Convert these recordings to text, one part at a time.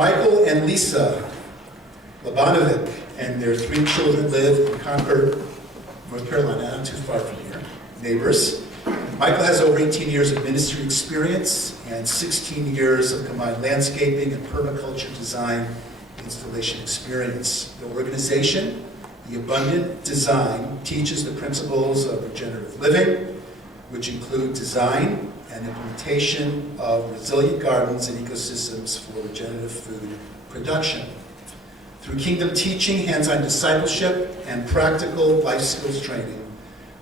Michael and Lisa Lubanovic and their 3 children live in Concord, North Carolina, not too far from here, neighbors. Michael has over 18 years of ministry experience and 16 years of combined landscaping and permaculture design installation experience. The organization, The Abundant Design, teaches the principles of regenerative living, which include design and implementation of resilient gardens and ecosystems for regenerative food production. Through kingdom teaching, hands-on discipleship, and practical life skills training,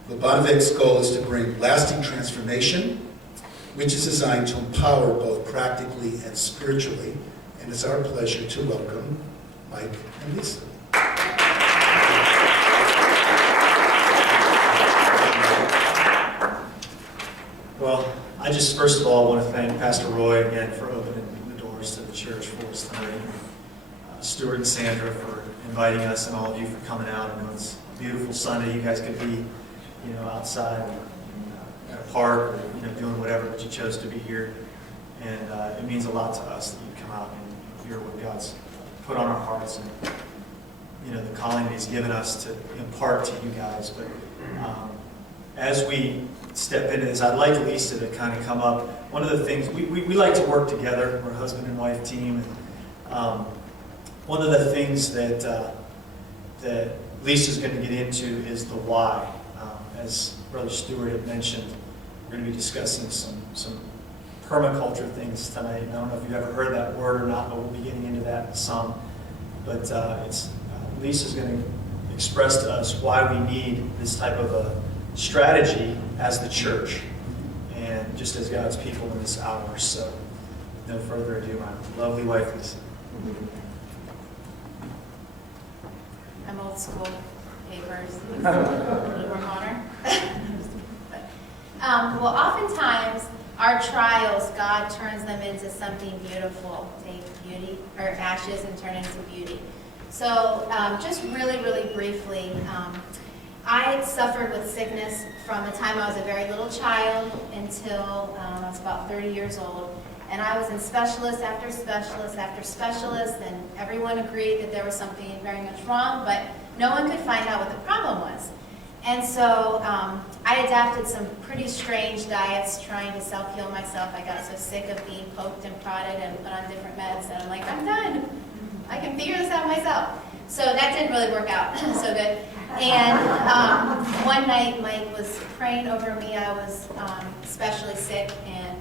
Lubanovic's goal is to bring lasting transformation, which is designed to empower both practically and spiritually. And it's our pleasure to welcome Mike and Lisa. Well, I just first of all want to thank Pastor Roy again for opening the doors to the church for us tonight. Stuart and Sandra for inviting us, and all of you for coming out. I know it's a beautiful Sunday. You guys could be, outside at a park or doing whatever, but you chose to be here, and it means a lot to us that you come out and hear what God's put on our hearts and the calling that He's given us to impart to you guys. But as we step into this, I'd like Lisa to kind of come up. One of the things we like to work together. We're a husband and wife team, and one of the things that Lisa's going to get into is the why. As Brother Stewart had mentioned, we're going to be discussing some permaculture things tonight. I don't know if you've ever heard that word or not, but we'll be getting into that some. But Lisa's going to express to us why we need this type of a strategy as the church and just as God's people in this hour. So, no further ado, my lovely wife, Lisa. I'm old school, papers, a little more modern. Well, oftentimes our trials, God turns them into something beautiful. Take beauty or ashes and turn into beauty. So, just really, really briefly, I suffered with sickness from the time I was a very little child until I was about 30 years old. And I was in specialist after specialist after specialist, and everyone agreed that there was something very much wrong, but no one could find out what the problem was. And so I adapted some pretty strange diets trying to self-heal myself. I got so sick of being poked and prodded and put on different meds that I'm like, I'm done. I can figure this out myself. So that didn't really work out so good. And one night Mike was praying over me. I was especially sick, and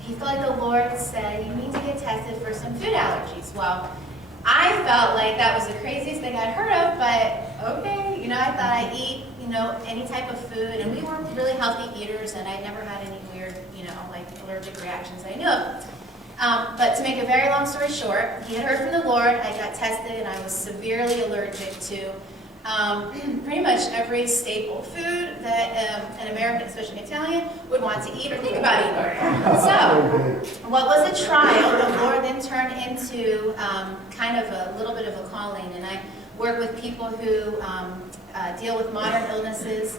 he felt like the Lord said, you need to get tested for some food allergies. Well, I felt like that was the craziest thing I'd heard of, but okay, I thought I'd eat, any type of food, and we were really healthy eaters, and I never had any weird, like allergic reactions that I knew of. But to make a very long story short, he had heard from the Lord. I got tested, and I was severely allergic to pretty much every staple food that an American, especially an Italian, would want to eat or think about eating. So, what was a trial, the Lord then turned into kind of a little bit of a calling. And I work with people who deal with modern illnesses,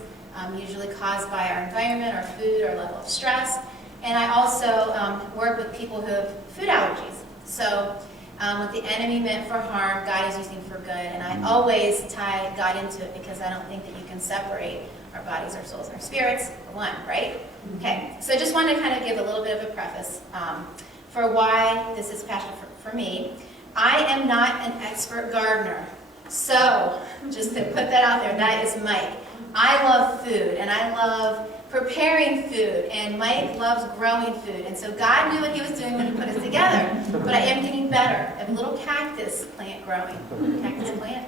usually caused by our environment, our food, our level of stress. And I also work with people who have food allergies. So, what the enemy meant for harm, God is using for good. And I always tie God into it because I don't think that you can separate our bodies, our souls, and our spirits for one, right? Okay, so I just wanted to kind of give a little bit of a preface for why this is passionate for me. I am not an expert gardener. So, just to put that out there, that is Mike. I love food, and I love preparing food, and Mike loves growing food, and so God knew what He was doing when He put us together. But I am getting better. I have a little cactus plant growing. Cactus plant?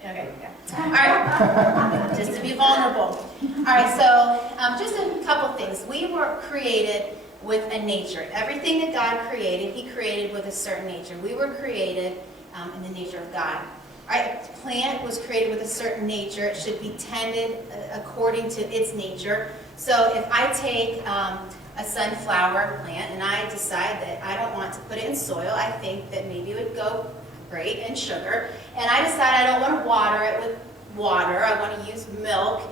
Okay, yeah. All right, just to be vulnerable. All right, so just a couple things. We were created with a nature. Everything that God created, He created with a certain nature. We were created in the nature of God. All right, a plant was created with a certain nature. It should be tended according to its nature. So if I take a sunflower plant and I decide that I don't want to put it in soil, I think that maybe it would go great in sugar, and I decide I don't want to water it with water, I want to use milk,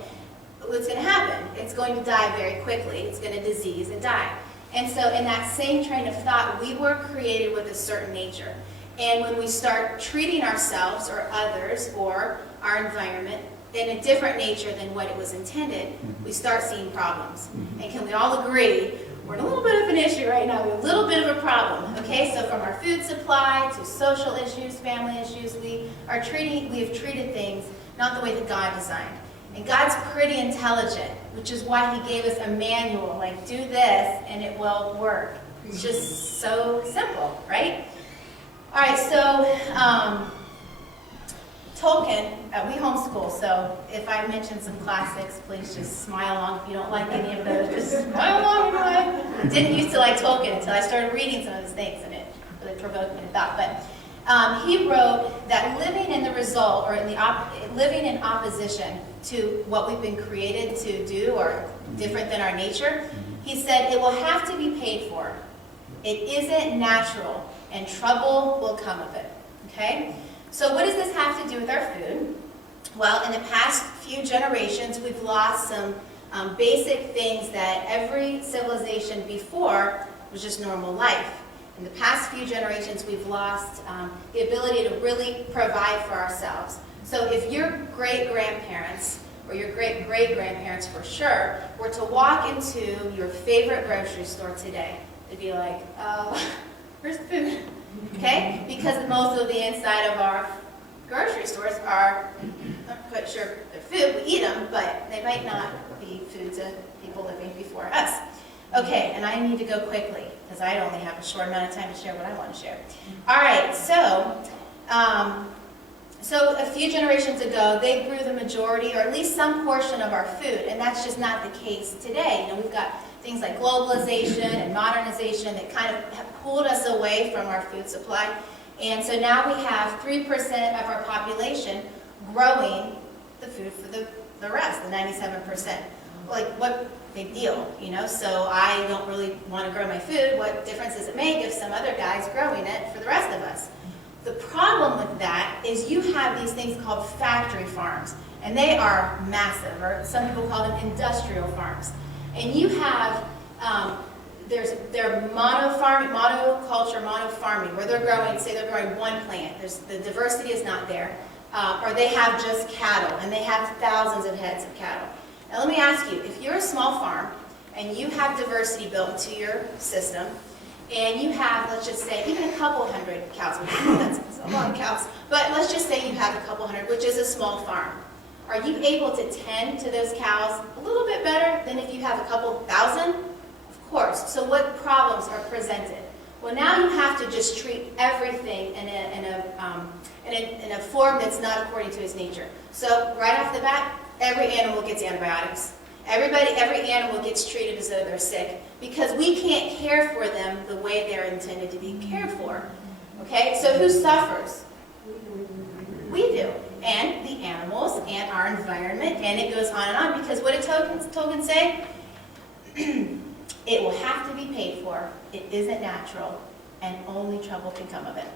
what's going to happen? It's going to die very quickly. It's going to disease and die. And so in that same train of thought, we were created with a certain nature. And when we start treating ourselves or others or our environment in a different nature than what it was intended, we start seeing problems. And can we all agree, we're in a little bit of an issue right now, we have a little bit of a problem, okay? So from our food supply to social issues, family issues, we have treated things not the way that God designed. And God's pretty intelligent, which is why he gave us a manual, like do this and it will work. It's just so simple, right? All right, so Tolkien, we homeschool, so if I mention some classics, please just smile along. If you don't like any of those, just smile along anyway. I didn't used to like Tolkien until I started reading some of his things, and it really provoked me to thought. But he wrote that living in the result, or living in opposition to what we've been created to do, or different than our nature, he said, it will have to be paid for. It isn't natural, and trouble will come of it, okay? So what does this have to do with our food? Well, in the past few generations, we've lost some basic things that every civilization before was just normal life. In the past few generations, we've lost the ability to really provide for ourselves. So if your great-grandparents, or your great-great-grandparents for sure, were to walk into your favorite grocery store today, they'd be like, where's the food? Okay? Because most of the inside of our grocery stores are, I'm not quite sure they're food, we eat them, but they might not be food to people living before us. Okay, and I need to go quickly, because I only have a short amount of time to share what I want to share. All right, so a few generations ago, they grew the majority, or at least some portion of our food, and that's just not the case today. You know, we've got things like globalization and modernization that kind of have pulled us away from our food supply. And so now we have 3% of our population growing the food for the rest, the 97%. Like, what big deal, you know? So I don't really want to grow my food. What difference does it make if some other guy's growing it for the rest of us? The problem with that is you have these things called factory farms, and they are massive, or some people call them industrial farms. And you have, they're monoculture, mono-farming, where they're growing, say they're growing one plant. The diversity is not there. Or they have just cattle, and they have thousands of heads of cattle. Now let me ask you, if you're a small farm, and you have diversity built into your system, and you have, let's just say, even a couple hundred cows, that's a lot of cows, but let's just say you have a couple hundred, which is a small farm. Are you able to tend to those cows a little bit better than if you have a couple thousand? Of course. So what problems are presented? Well, now you have to just treat everything in a form that's not according to its nature. So right off the bat, every animal gets antibiotics. Every animal gets treated as though they're sick because we can't care for them the way they're intended to be cared for. Okay, so who suffers? We do. And the animals and our environment, and it goes on and on, because what did Tolkien say? It will have to be paid for. It isn't natural, and only trouble can come of it.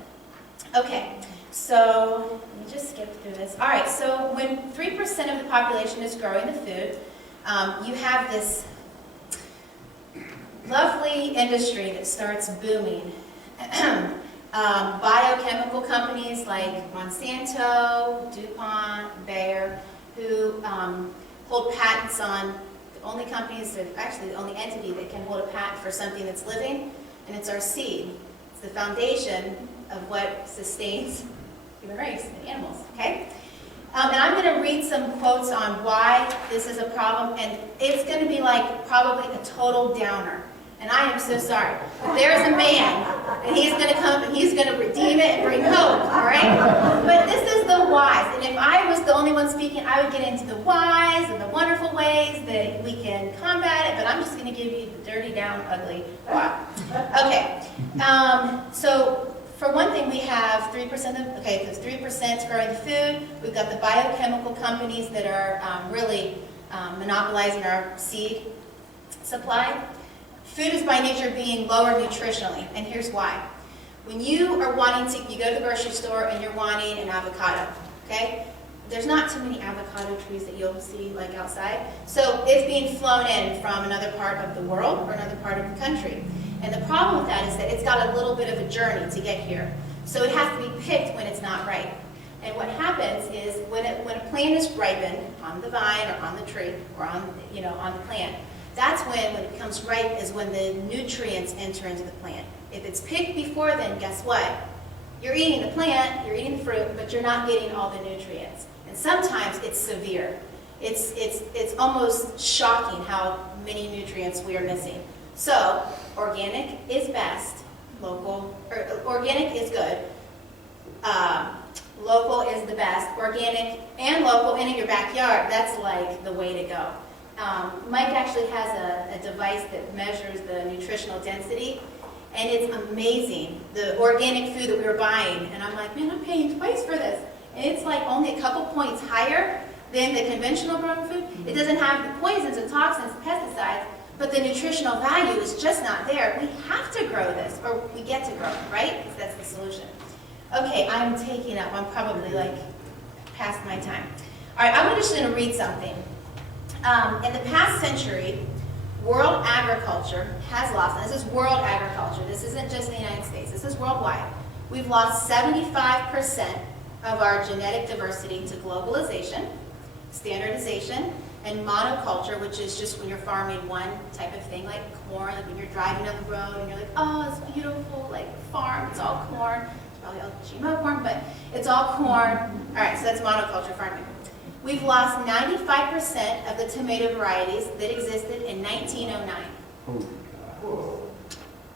Okay, so let me just skip through this. All right, so when 3% of the population is growing the food, you have this lovely industry that starts booming. Biochemical companies like Monsanto, DuPont, Bayer, who hold patents on the only companies, actually the only entity that can hold a patent for something that's living, and it's our seed. It's the foundation of what sustains the human race and animals, okay? And I'm going to read some quotes on why this is a problem, and it's going to be like probably a total downer. And I am so sorry. But there is a man, and he's going to come, and he's going to redeem it and bring hope, all right? But this is the whys. And if I was the only one speaking, I would get into the whys and the wonderful ways that we can combat it, but I'm just going to give you the dirty, down, ugly why. Okay. So for one thing, we have 3% of, okay, because 3% is growing the food. We've got the biochemical companies that are really monopolizing our seed supply. Food is by nature being lower nutritionally, and here's why. When you are wanting to, you go to the grocery store and you're wanting an avocado, okay? There's not too many avocado trees that you'll see like outside. So it's being flown in from another part of the world or another part of the country. And the problem with that is that it's got a little bit of a journey to get here. So it has to be picked when it's not ripe. And what happens is when a plant is ripened on the vine or on the tree or on the plant, that's when it becomes ripe is when the nutrients enter into the plant. If it's picked before then, guess what? You're eating the plant, you're eating the fruit, but you're not getting all the nutrients. And sometimes it's severe. It's almost shocking how many nutrients we are missing. So organic is best, organic is good, local is the best, organic and local and in your backyard, that's like the way to go. Mike actually has a device that measures the nutritional density, and it's amazing, the organic food that we were buying, and I'm like, man, I'm paying twice for this. And it's like only a couple points higher than the conventional grown food. It doesn't have the poisons and toxins, pesticides, but the nutritional value is just not there. We have to grow this, or we get to grow it, right? Because that's the solution. Okay, I'm taking up. I'm probably like past my time. All right, I'm just going to read something. In the past century, world agriculture has lost, and this is world agriculture. This isn't just the United States. This is worldwide. We've lost 75% of our genetic diversity to globalization, standardization, and monoculture, which is just when you're farming one type of thing, like corn, like when you're driving down the road and you're like, oh, it's beautiful, like farm, it's all corn. It's probably all GMO corn, but it's all corn. All right, so that's monoculture farming. We've lost 95% of the tomato varieties that existed in 1909.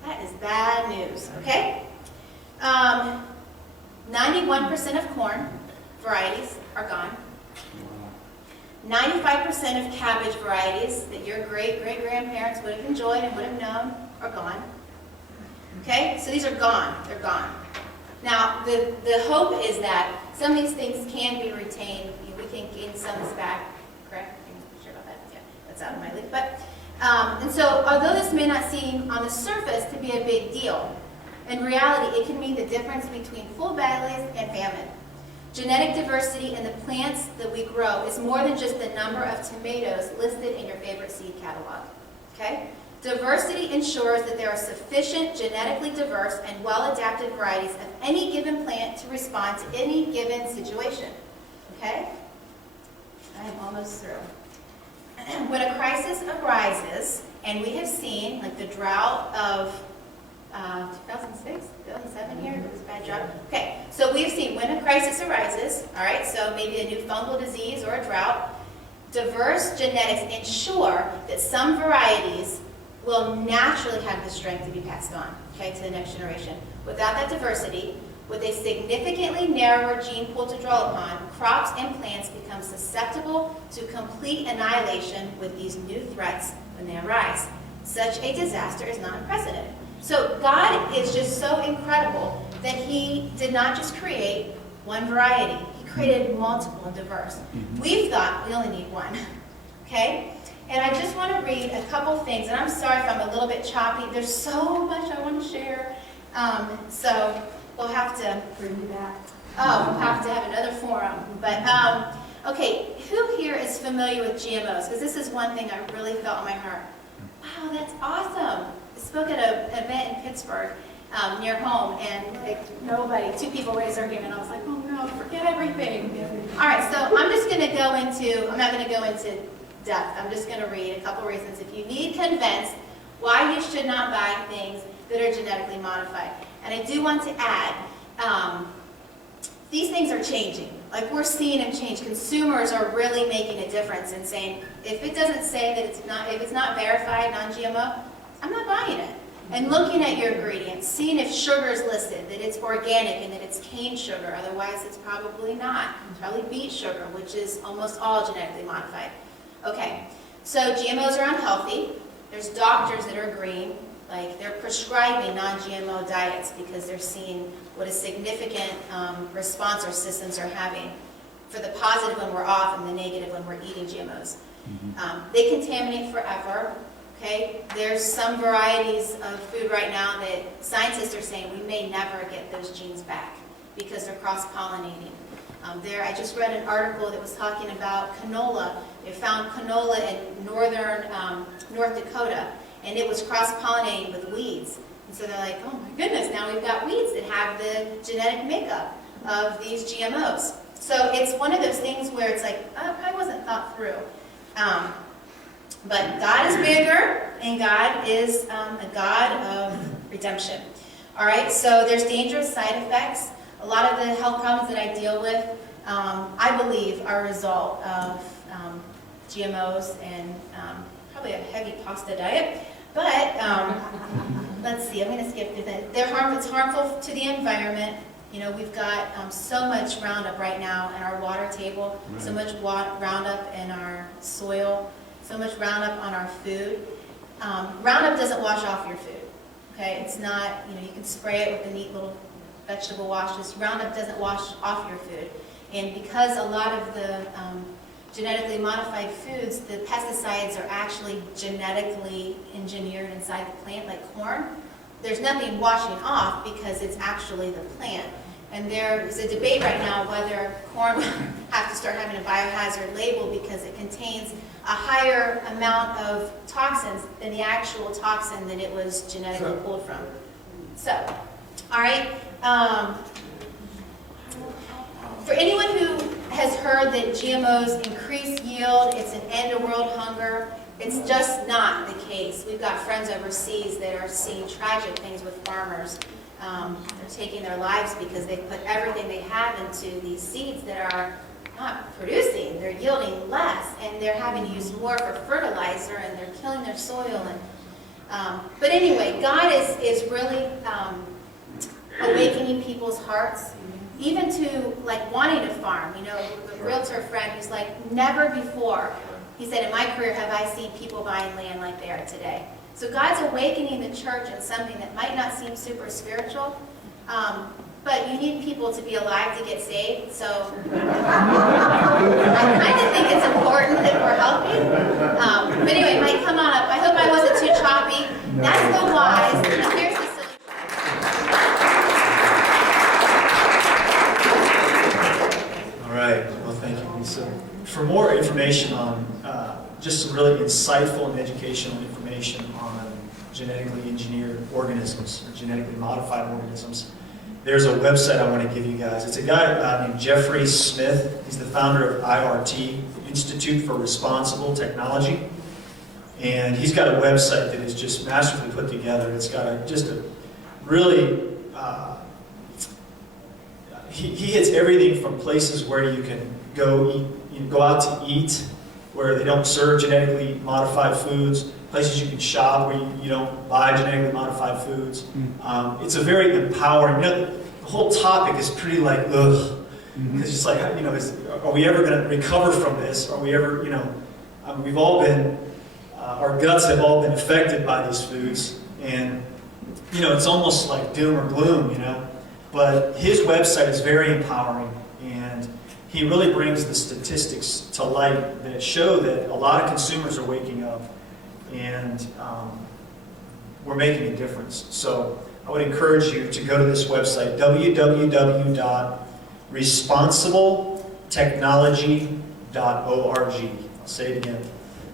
That is bad news, okay? 91% of corn varieties are gone. 95% of cabbage varieties that your great-great-grandparents would have enjoyed and would have known are gone. Okay, so these are gone, they're gone. Now, the hope is that some of these things can be retained. We can gain some back, correct? I'm sure about that, yeah, that's out of my league. But, and so, although this may not seem on the surface to be a big deal, in reality, it can mean the difference between full bellies and famine. Genetic diversity in the plants that we grow is more than just the number of tomatoes listed in your favorite seed catalog, okay? Diversity ensures that there are sufficient genetically diverse and well-adapted varieties of any given plant to respond to any given situation, okay? I am almost through. When a crisis arises, and we have seen, like the drought of 2006, 2007 here, it was a bad drought. Okay, so we've seen when a crisis arises, all right, so maybe a new fungal disease or a drought, diverse genetics ensure that some varieties will naturally have the strength to be passed on, okay, to the next generation. Without that diversity, with a significantly narrower gene pool to draw upon, crops and plants become susceptible to complete annihilation with these new threats when they arise. Such a disaster is not unprecedented. So God is just so incredible that He did not just create one variety. He created multiple and diverse. We've thought we only need one, okay? And I just want to read a couple things, and I'm sorry if I'm a little bit choppy. There's so much I want to share, so we'll have to bring you back. Oh, we'll have to have another forum. But, okay, who here is familiar with GMOs? Because this is one thing I really felt in my heart. Wow, that's awesome. I spoke at an event in Pittsburgh near home, and like nobody, 2 people raised their hand, and I was like, oh no, forget everything. All right, so I'm just going to go into, I'm not going to go into depth. I'm just going to read a couple reasons if you need convinced why you should not buy things that are genetically modified. And I do want to add, these things are changing. Like we're seeing them change. Consumers are really making a difference in saying, if it doesn't say that it's not, if it's not verified non-GMO, I'm not buying it. And looking at your ingredients, seeing if sugar is listed, that it's organic and that it's cane sugar, otherwise it's probably not. It's probably beet sugar, which is almost all genetically modified. Okay, so GMOs are unhealthy. There's doctors that are agreeing, like they're prescribing non-GMO diets because they're seeing what a significant response our systems are having for the positive when we're off and the negative when we're eating GMOs. They contaminate forever. Okay, there's some varieties of food right now that scientists are saying we may never get those genes back because they're cross-pollinating. I just read an article that was talking about canola. They found canola in northern North Dakota, and it was cross-pollinated with weeds. And so they're like, oh my goodness, now we've got weeds that have the genetic makeup of these GMOs. So it's one of those things where it's like, oh, it probably wasn't thought through. But God is bigger, and God is a God of redemption. All right, so there's dangerous side effects. A lot of the health problems that I deal with, I believe, are a result of GMOs and probably a heavy pasta diet. But let's see, I'm going to skip through that. It's harmful to the environment. You know, we've got so much Roundup right now in our water table, so much Roundup in our soil, so much Roundup on our food. Roundup doesn't wash off your food, okay? It's not, you know, you can spray it with the neat little vegetable washes. Roundup doesn't wash off your food. And because a lot of the genetically modified foods, the pesticides are actually genetically engineered inside the plant, like corn, there's nothing washing off because it's actually the plant. And there's a debate right now whether corn will have to start having a biohazard label because it contains a higher amount of toxins than the actual toxin that it was genetically pulled from. So, all right. For anyone who has heard that GMOs increase yield, it's an end to world hunger, it's just not the case. We've got friends overseas that are seeing tragic things with farmers. They're taking their lives because they put everything they have into these seeds that are not producing. They're yielding less, and they're having to use more for fertilizer, and they're killing their soil. But anyway, God is really awakening people's hearts, even to like wanting to farm. You know, a realtor friend who's like, never before, he said, in my career have I seen people buying land like they are today. So God's awakening the church in something that might not seem super spiritual, but you need people to be alive to get saved. So I kind of think it's important that we're helping. But anyway, Mike, come on up. I hope I wasn't too choppy. That's the wise. Here's the solution. All right. Well, thank you, Lisa. For more information on just some really insightful and educational information on genetically engineered organisms or genetically modified organisms, there's a website I want to give you guys. It's a guy named Jeffrey Smith. He's the founder of IRT, Institute for Responsible Technology. And he's got a website that is just masterfully put together. It's got just a really, he hits everything from places where you can go eat, you can go out to eat, where they don't serve genetically modified foods, places you can shop where you don't buy genetically modified foods. It's a very empowering, you know, the whole topic is pretty like, ugh, because it's like, you know, are we ever going to recover from this? Are we ever, you know, we've all been, our guts have all been affected by these foods, and, you know, it's almost like doom or gloom, you know, but his website is very empowering, and he really brings the statistics to light that show that a lot of consumers are waking up, and we're making a difference. So I would encourage you to go to this website, www.responsibletechnology.org. I'll say it again,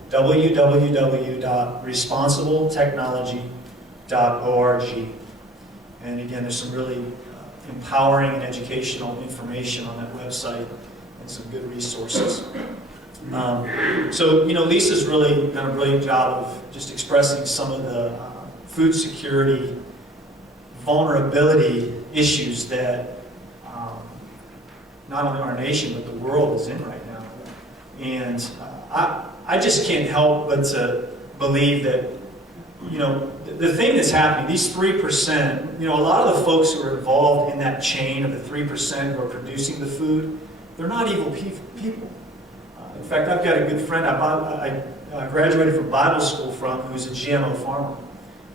www.responsibletechnology.org. And again, there's some really empowering and educational information on that website and some good resources. So, you know, Lisa's really done a brilliant job of just expressing some of the food security vulnerability issues that not only our nation but the world is in right now. And I just can't help but to believe that, you know, the thing that's happening, these 3%, you know, a lot of the folks who are involved in that chain of the 3% who are producing the food, they're not evil people. In fact, I've got a good friend I graduated from Bible school from who's a GMO farmer.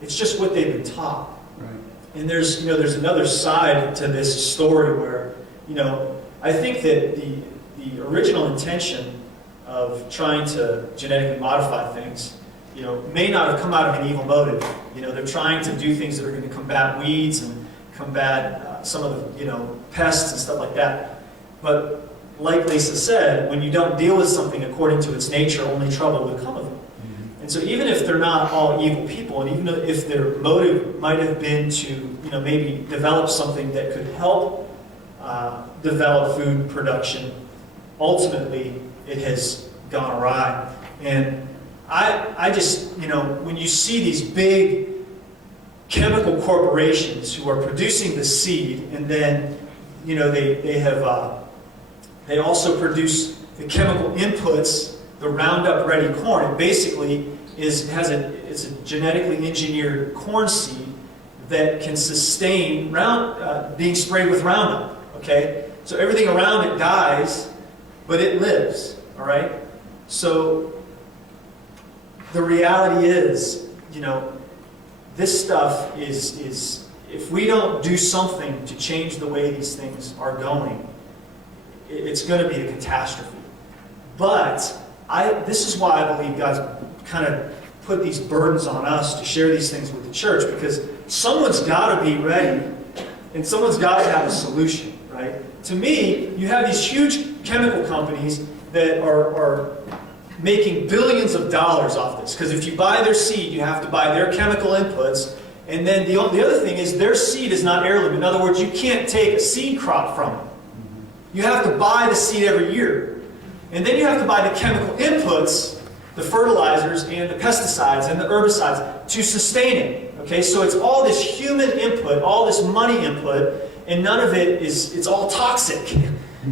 It's just what they've been taught. Right. And there's, you know, there's another side to this story where, you know, I think that the original intention of trying to genetically modify things, you know, may not have come out of an evil motive. You know, they're trying to do things that are going to combat weeds and combat some of the, you know, pests and stuff like that. But like Lisa said, when you don't deal with something according to its nature, only trouble will come of it. And so even if they're not all evil people, and even if their motive might have been to, maybe develop something that could help develop food production, ultimately it has gone awry. And I just, when you see these big chemical corporations who are producing the seed, and then, they also produce the chemical inputs, the Roundup Ready corn. It basically it's a genetically engineered corn seed that can sustain being sprayed with Roundup. Okay, so everything around it dies, but it lives. All right. So the reality is, this stuff is if we don't do something to change the way these things are going, it's going to be a catastrophe. But this is why I believe God's kind of put these burdens on us to share these things with the church, because someone's got to be ready and someone's got to have a solution, right? To me, you have these huge chemical companies that are making billions of dollars off this, because if you buy their seed, you have to buy their chemical inputs, and then the other thing is their seed is not heirloom. In other words, you can't take a seed crop from it. You have to buy the seed every year. And then you have to buy the chemical inputs, the fertilizers and the pesticides and the herbicides to sustain it. Okay, so it's all this human input, all this money input, and none of it it's all toxic.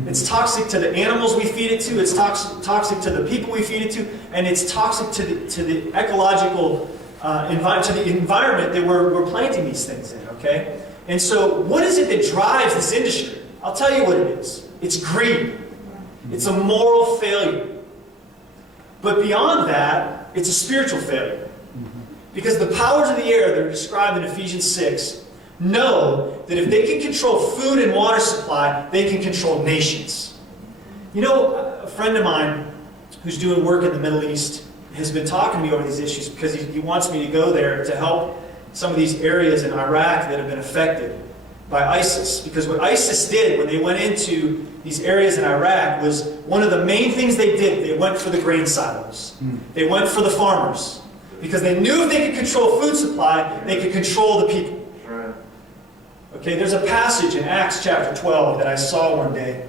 It's toxic to the animals we feed it to, it's toxic to the people we feed it to, and it's toxic to the ecological to the environment that we're planting these things in. Okay? And so what is it that drives this industry? I'll tell you what it is. It's greed. It's a moral failure. But beyond that, it's a spiritual failure. Because the powers of the air that are described in Ephesians 6 know that if they can control food and water supply, they can control nations. A friend of mine who's doing work in the Middle East has been talking to me over these issues because he wants me to go there to help some of these areas in Iraq that have been affected by ISIS. Because what ISIS did when they went into these areas in Iraq was one of the main things they did. They went for the grain silos. They went for the farmers. Because they knew if they could control food supply, they could control the people. Okay, there's a passage in Acts chapter 12 that I saw one day,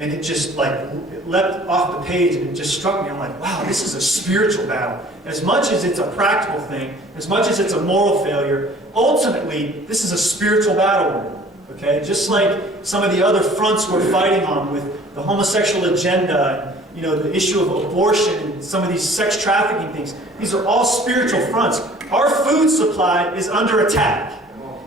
and it just it leapt off the page and it just struck me. I'm like, wow, this is a spiritual battle. As much as it's a practical thing, as much as it's a moral failure, ultimately, this is a spiritual battle. Okay, just like some of the other fronts we're fighting on with the homosexual agenda, the issue of abortion and some of these sex trafficking things. These are all spiritual fronts. Our food supply is under attack.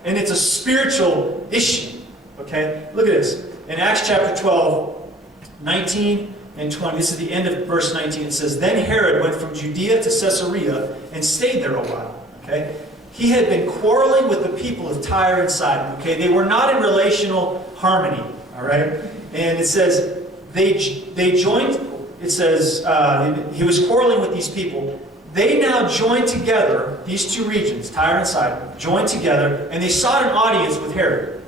And it's a spiritual issue. Okay? Look at this. In Acts chapter 12, 19 and 20, this is the end of verse 19. It says, Then Herod went from Judea to Caesarea and stayed there a while. Okay? He had been quarreling with the people of Tyre and Sidon. Okay? They were not in relational harmony. All right? And it says, they joined, it says, he was quarreling with these people. They now joined together, these two regions, Tyre and Sidon, joined together, and they sought an audience with Herod.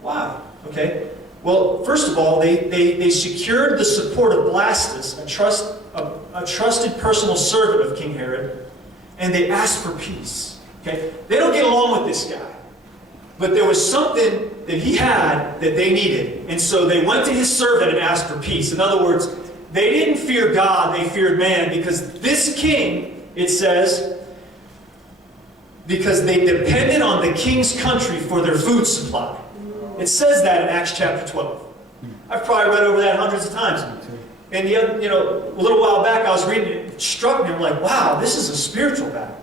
Wow. Okay. Well, first of all, they secured the support of Blastus, a trusted personal servant of King Herod, and they asked for peace. Okay. They don't get along with this guy, but there was something that he had that they needed, and so they went to his servant and asked for peace. In other words, they didn't fear God, they feared man, because this king, it says, because they depended on the king's country for their food supply. It says that in Acts chapter 12. I've probably read over that hundreds of times. And a little while back I was reading it, it struck me, I'm like, wow, this is a spiritual battle.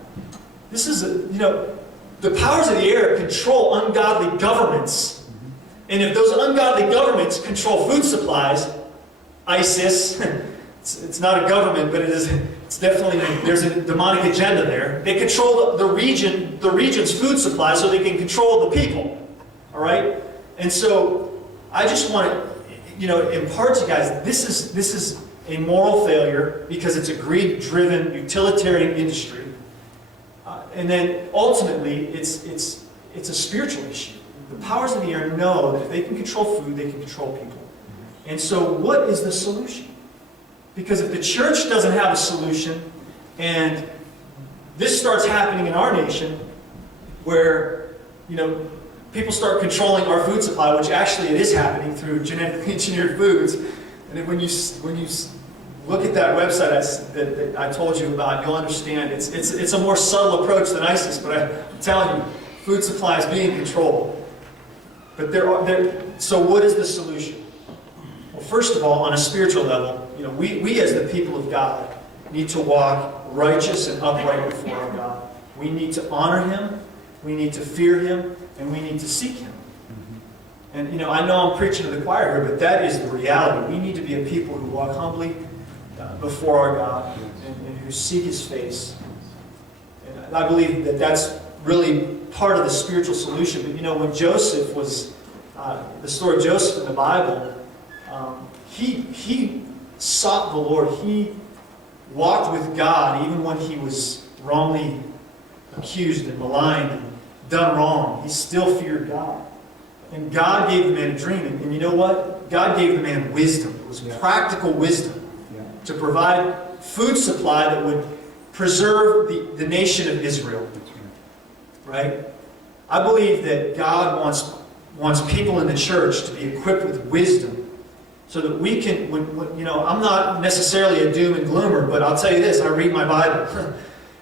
This is, the powers of the air control ungodly governments. And if those ungodly governments control food supplies, ISIS, it's not a government, but it's definitely, there's a demonic agenda there. They control the region's food supply so they can control the people. All right? And so I just want to, impart to you guys, this is a moral failure because it's a greed-driven utilitarian industry. And then ultimately, it's a spiritual issue. The powers of the air know that if they can control food, they can control people. And so what is the solution? Because if the church doesn't have a solution, and this starts happening in our nation, where, you know, people start controlling our food supply, which actually it is happening through genetically engineered foods. And then when you look at that website that I told you about, you'll understand it's a more subtle approach than ISIS, but I'm telling you, food supply is being controlled. But so what is the solution? Well, first of all, on a spiritual level, you know, we as the people of God need to walk righteous and upright before our God. We need to honor Him, we need to fear Him, and we need to seek Him. And you know, I know I'm preaching to the choir here, but that is the reality. We need to be a people who walk humbly before our God and who seek His face. And I believe that that's really part of the spiritual solution. But you know, when Joseph was, the story of Joseph in the Bible, he sought the Lord. He walked with God even when he was wrongly accused and maligned and done wrong. He still feared God. And God gave the man a dream. And you know what? God gave the man wisdom. It was practical wisdom to provide food supply that would preserve the nation of Israel. Right? I believe that God wants people in the church to be equipped with wisdom so that we can, you know, I'm not necessarily a doom and gloomer, but I'll tell you this, I read my Bible.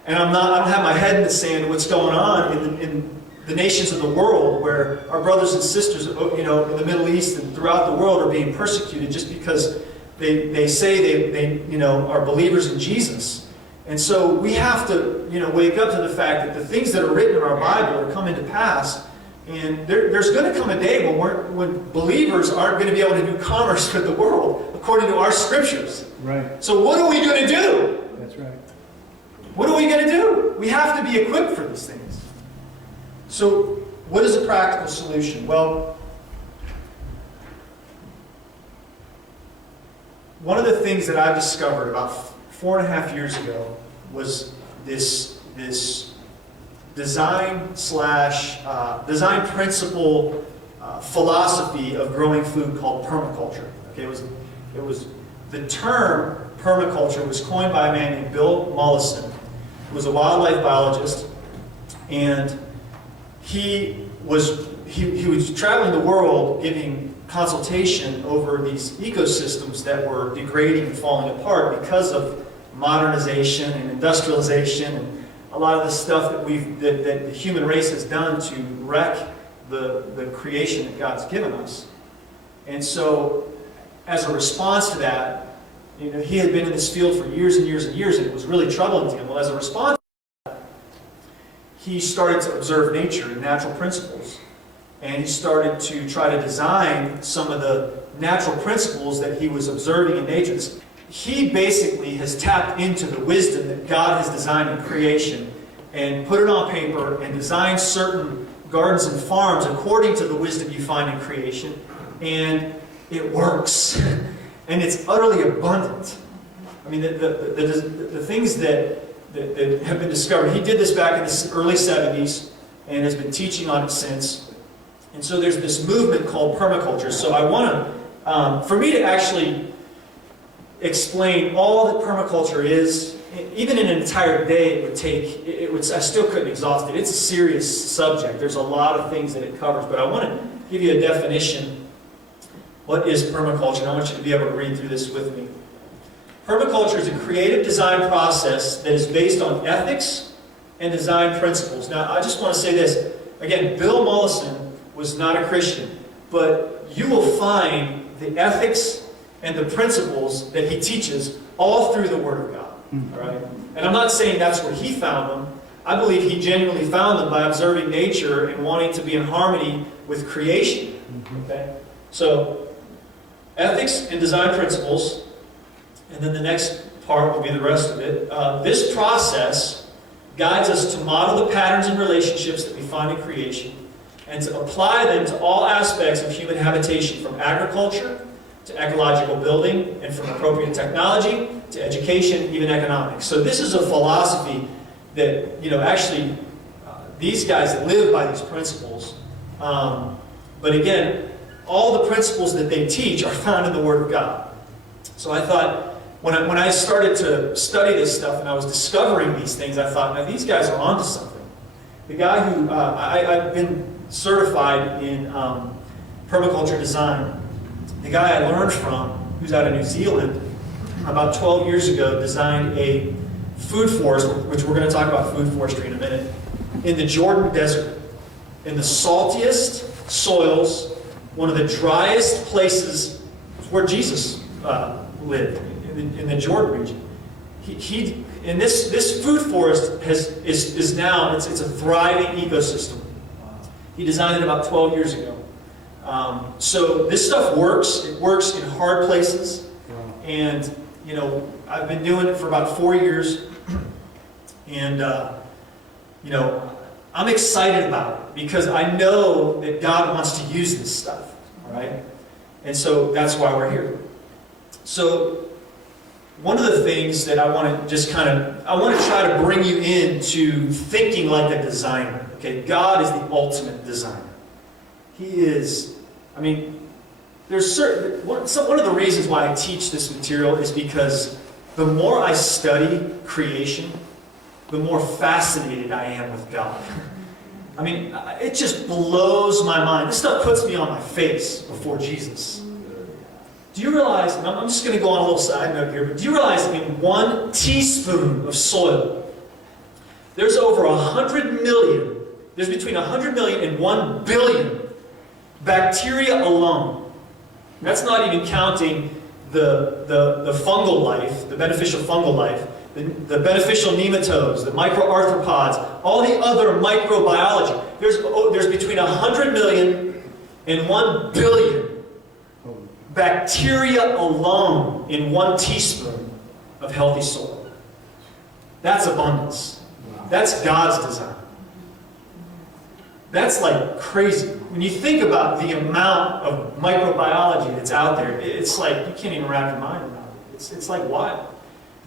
And I don't have my head in the sand of what's going on in the nations of the world, where our brothers and sisters, you know, in the Middle East and throughout the world are being persecuted just because they say they you know, are believers in Jesus. And so we have to, you know, wake up to the fact that the things that are written in our Bible are coming to pass. And there's going to come a day when believers aren't going to be able to do commerce with the world according to our scriptures. Right. So what are we going to do? That's right. What are we going to do? We have to be equipped for these things. So what is a practical solution? Well, one of the things that I discovered about 4.5 years ago was this design principle philosophy of growing food called permaculture. Okay, it was the term permaculture was coined by a man named Bill Mollison, who was a wildlife biologist, and he was traveling the world giving consultation over these ecosystems that were degrading and falling apart because of modernization and industrialization and a lot of the stuff that the human race has done to wreck the creation that God's given us. And so, as a response to that, you know, he had been in this field for years and years and years, and it was really troubling to him. Well, as a response to that, he started to observe nature and natural principles. And he started to try to design some of the natural principles that he was observing in nature. He basically has tapped into the wisdom that God has designed in creation and put it on paper and designed certain gardens and farms according to the wisdom you find in creation. And it works. And it's utterly abundant. I mean, the things that have been discovered, he did this back in the early 70s and has been teaching on it since. And so there's this movement called permaculture. So I want to, for me to actually explain all that permaculture is, even in an entire day it would take, I still couldn't exhaust it. It's a serious subject. There's a lot of things that it covers, but I want to give you a definition. What is permaculture? And I want you to be able to read through this with me. Permaculture is a creative design process that is based on ethics and design principles. Now, I just want to say this. Again, Bill Mollison was not a Christian, but you will find the ethics and the principles that he teaches all through the Word of God. All right? And I'm not saying that's where he found them. I believe he genuinely found them by observing nature and wanting to be in harmony with creation. Okay? So, ethics and design principles, and then the next part will be the rest of it. This process guides us to model the patterns and relationships that we find in creation and to apply them to all aspects of human habitation, from agriculture to ecological building, and from appropriate technology to education, even economics. So this is a philosophy that, you know, actually these guys live by these principles. But again, all the principles that they teach are found in the Word of God. So I thought, when I started to study this stuff and I was discovering these things, I thought, now these guys are onto something. The guy who, I've been certified in permaculture design. The guy I learned from, who's out of New Zealand, about 12 years ago, designed a food forest, which we're going to talk about food forestry in a minute, in the Jordan Desert, in the saltiest soils, one of the driest places where Jesus lived, in the Jordan region. And this food forest is now, it's a thriving ecosystem. He designed it about 12 years ago. So this stuff works. It works in hard places. And, you know, I've been doing it for about 4 years. And, you know, I'm excited about it because I know that God wants to use this stuff. All right? And so that's why we're here. So one of the things that I want to just I want to try to bring you into thinking like a designer. Okay, God is the ultimate designer. He is, I mean, there's one of the reasons why I teach this material is because the more I study creation, the more fascinated I am with God. I mean, it just blows my mind. This stuff puts me on my face before Jesus. Do you realize, and I'm just going to go on a little side note here, but do you realize in 1 teaspoon of soil, there's over 100 million, there's between 100 million and 1 billion bacteria alone. That's not even counting the fungal life, the beneficial fungal life, the beneficial nematodes, the microarthropods, all the other microbiology. There's between 100 million and 1 billion bacteria alone in 1 teaspoon of healthy soil. That's abundance. That's God's design. That's like crazy. When you think about the amount of microbiology that's out there, it's like you can't even wrap your mind around it. It's like wild.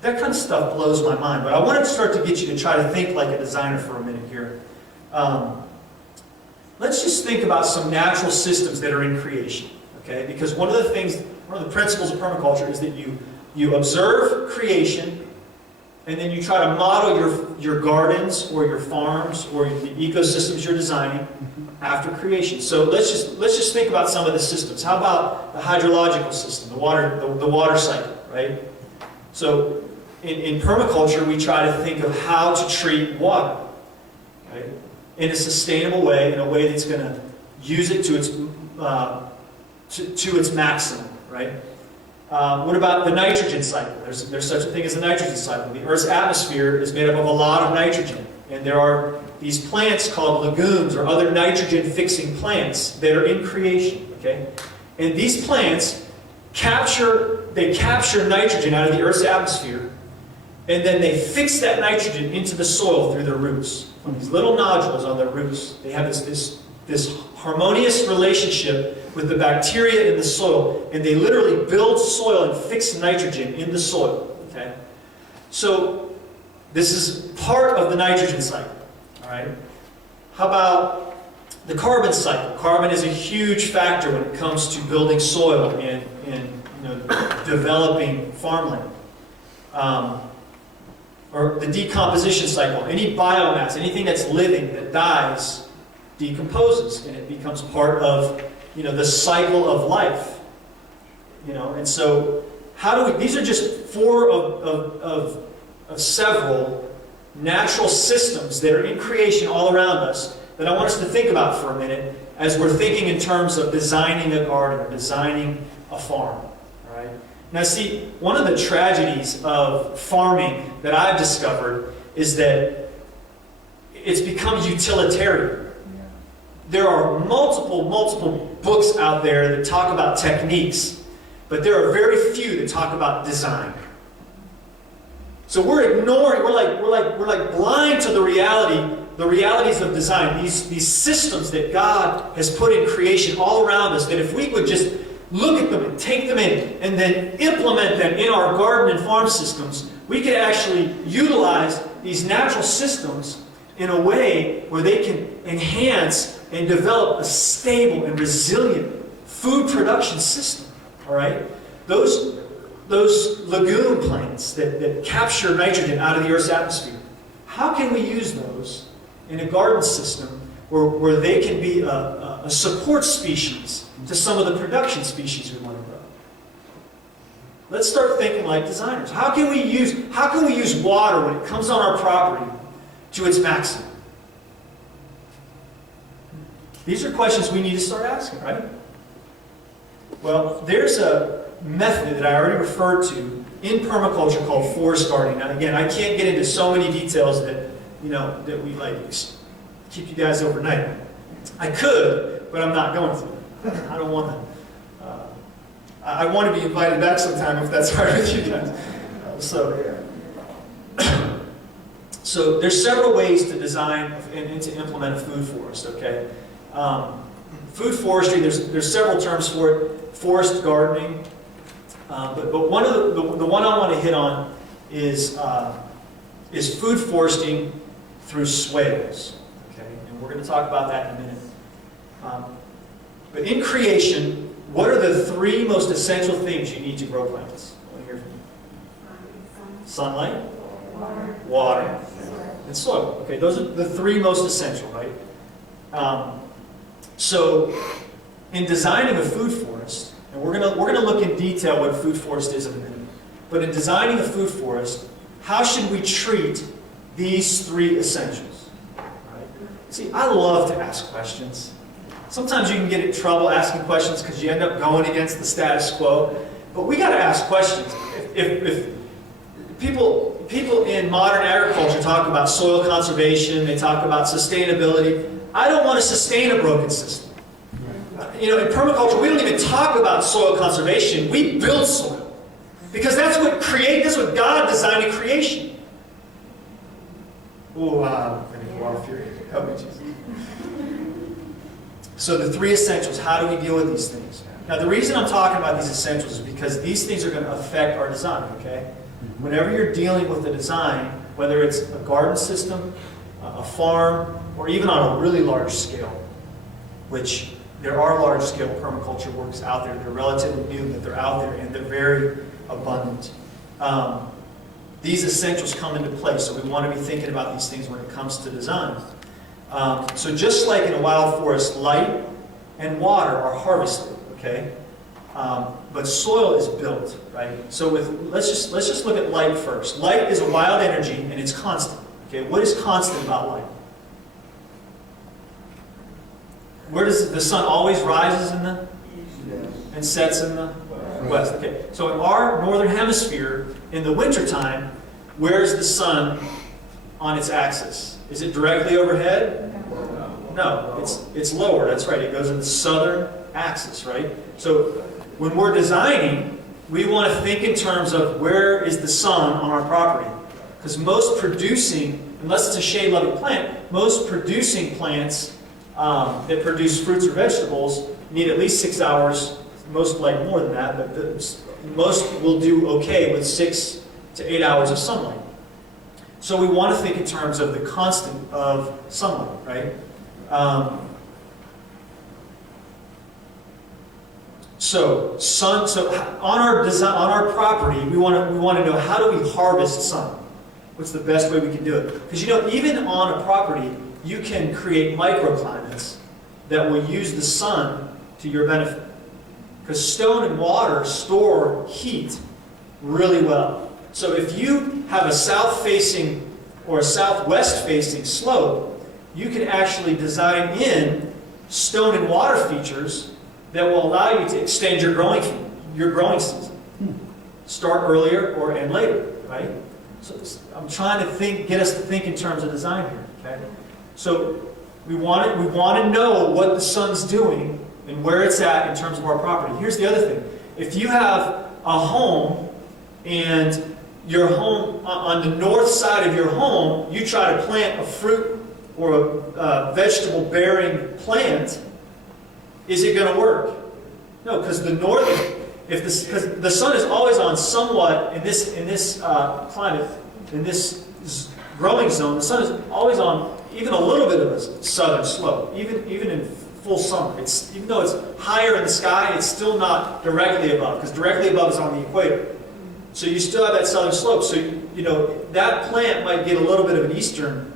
That kind of stuff blows my mind. But I wanted to start to get you to try to think like a designer for a minute here. Let's just think about some natural systems that are in creation. Okay? Because one of the principles of permaculture is that you observe creation, and then you try to model your gardens or your farms or the ecosystems you're designing after creation. So let's just think about some of the systems. How about the hydrological system, the water cycle, right? So in permaculture, we try to think of how to treat water, right? In a sustainable way, in a way that's going to use it to its maximum, right? What about the nitrogen cycle? There's such a thing as a nitrogen cycle. The Earth's atmosphere is made up of a lot of nitrogen, and there are these plants called legumes or other nitrogen-fixing plants that are in creation. Okay, and these plants capture nitrogen out of the Earth's atmosphere, and then they fix that nitrogen into the soil through their roots. From these little nodules on their roots, they have this harmonious relationship with the bacteria in the soil, and they literally build soil and fix nitrogen in the soil. Okay? So this is part of the nitrogen cycle. All right? How about the carbon cycle? Carbon is a huge factor when it comes to building soil and developing farmland. Or the decomposition cycle. Any biomass, anything that's living that dies, decomposes, and it becomes part of the cycle of life. And so these are just 4 of several natural systems that are in creation all around us that I want us to think about for a minute as we're thinking in terms of designing a garden or designing a farm. All right? Now see, one of the tragedies of farming that I've discovered is that it's become utilitarian. There are multiple books out there that talk about techniques, but there are very few that talk about design. So we're ignoring, we're like blind to the realities of design, these systems that God has put in creation all around us, that if we would just look at them and take them in and then implement them in our garden and farm systems, we could actually utilize these natural systems in a way where they can enhance and develop a stable and resilient food production system, all right? Those lagoon plants that capture nitrogen out of the Earth's atmosphere, how can we use those in a garden system where they can be a support species to some of the production species we want to grow? Let's start thinking like designers. How can we use water when it comes on our property to its maximum? These are questions we need to start asking, right? Well, there's a method that I already referred to in permaculture called forest gardening. Now, again, I can't get into so many details that that we like keep you guys overnight. I could, but I'm not going to. I don't want to. I want to be invited back sometime if that's all right with you guys. So there's several ways to design and to implement a food forest. Okay, food forestry. There's several terms for it. Forest gardening, but one of the one I want to hit on is food foresting through swales. Okay, and we're going to talk about that in a minute. But in creation, what are the three most essential things you need to grow plants? I want to hear from you. Sunlight, water, and soil. Okay, those are the three most essential, right? So, in designing a food forest, and we're gonna look in detail what a food forest is in a minute. But in designing a food forest, how should we treat these three essentials? Right? See, I love to ask questions. Sometimes you can get in trouble asking questions because you end up going against the status quo. But we got to ask questions. If people in modern agriculture talk about soil conservation, they talk about sustainability. I don't want to sustain a broken system. In permaculture, we don't even talk about soil conservation. We build soil because that's what God designed in creation. Oh, wow! I'm going to go off here. Help me, Jesus. So the three essentials, how do we deal with these things? Now the reason I'm talking about these essentials is because these things are going to affect our design, okay? Whenever you're dealing with a design, whether it's a garden system, a farm, or even on a really large scale, which there are large-scale permaculture works out there. They're relatively new, but they're out there, and they're very abundant. These essentials come into play, so we want to be thinking about these things when it comes to design. So just like in a wild forest, light and water are harvested, okay? But soil is built, right? So let's just look at light first. Light is a wild energy and it's constant. Okay, what is constant about light? Where does the sun always rises in the and sets in the west? Okay, so in our northern hemisphere, in the wintertime, where's the sun on its axis? Is it directly overhead? No, it's lower. That's right. It goes in the southern axis, right? So when we're designing, we want to think in terms of where is the sun on our property. Because most producing, unless it's a shade-loving plant, most producing plants that produce fruits or vegetables need at least 6 hours, most like more than that, but most will do okay with 6 to 8 hours of sunlight. So we want to think in terms of the constant of sunlight, right? So on our property, we want to know, how do we harvest sun? What's the best way we can do it? Because even on a property, you can create microclimates that will use the sun to your benefit. Because stone and water store heat really well. So if you have a south-facing or a southwest-facing slope, you can actually design in stone and water features that will allow you to extend your growing season. Start earlier or end later, right? So I'm trying to get us to think in terms of design here, okay? So we want to know what the sun's doing and where it's at in terms of our property. Here's the other thing. If you have a home and your home, on the north side of your home, you try to plant a fruit or a vegetable-bearing plant, is it going to work? No, because because the sun is always on somewhat in this climate, in this growing zone, the sun is always on even a little bit of a southern slope, even in full summer. Even though it's higher in the sky, it's still not directly above, because directly above is on the equator. So you still have that southern slope. So, that plant might get a little bit of an eastern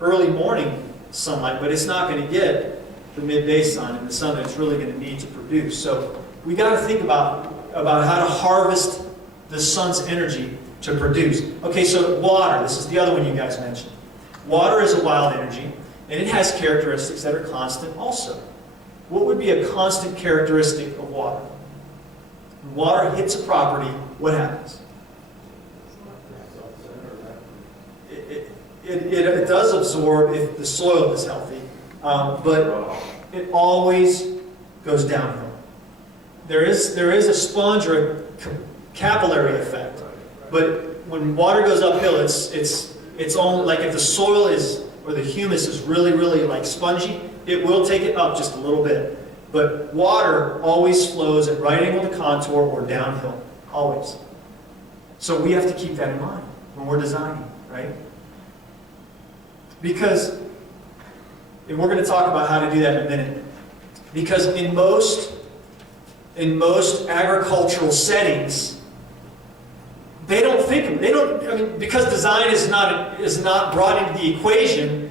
early morning sunlight, but it's not going to get the midday sun and the sun that it's really going to need to produce. So we got to think about how to harvest the sun's energy to produce. Okay, so water, this is the other one you guys mentioned. Water is a wild energy, and it has characteristics that are constant also. What would be a constant characteristic of water? When water hits a property, what happens? It does absorb if the soil is healthy, but it always goes downhill. There is a sponge or a capillary effect, but when water goes uphill, it's only like if the soil is, or the humus is really, really like spongy, it will take it up just a little bit. But water always flows at right angle to contour or downhill, always. So we have to keep that in mind when we're designing, right? Because, and we're going to talk about how to do that in a minute, because in most agricultural settings, because design is not brought into the equation,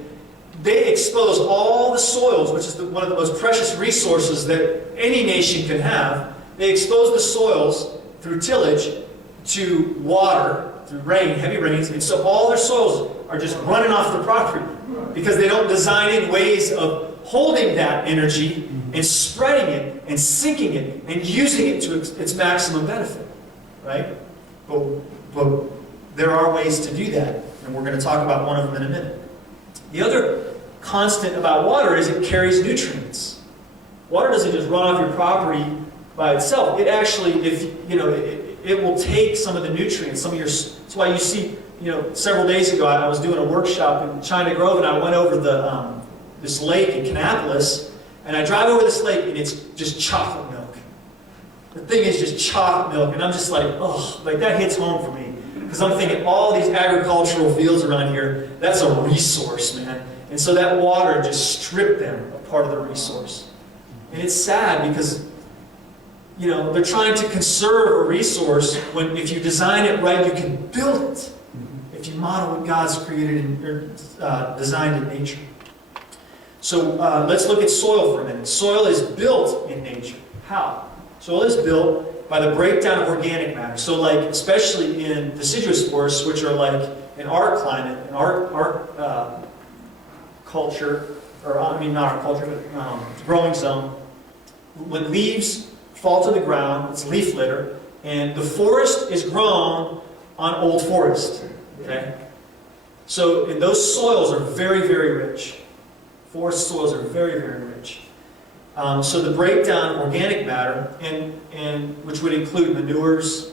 they expose all the soils, which is one of the most precious resources that any nation can have. They expose the soils through tillage to water, through rain, heavy rains, and so all their soils are just running off the property because they don't design in ways of holding that energy and spreading it and sinking it and using it to its maximum benefit, right? But there are ways to do that, and we're going to talk about one of them in a minute. The other constant about water is it carries nutrients. Water doesn't just run off your property by itself. It actually, it will take some of the nutrients, that's why you see, several days ago I was doing a workshop in China Grove, and I went over this lake in Kannapolis, and I drive over this lake, and it's just chocolate milk. The thing is just chocolate milk, and I'm just like, oh, like that hits home for me. Because I'm thinking all these agricultural fields around here, that's a resource, man. And so that water just stripped them of part of the resource. And it's sad because, they're trying to conserve a resource when if you design it right, you can build it. If you model what God's created or designed in nature. So let's look at soil for a minute. Soil is built in nature. How? Soil is built by the breakdown of organic matter. So like, especially in deciduous forests, which are like in our climate, in our culture, or not our culture, but growing zone, when leaves fall to the ground, it's leaf litter, and the forest is grown on old forest. Okay? So and those soils are very, very rich. Forest soils are very, very rich. So the breakdown of organic matter, and which would include manures,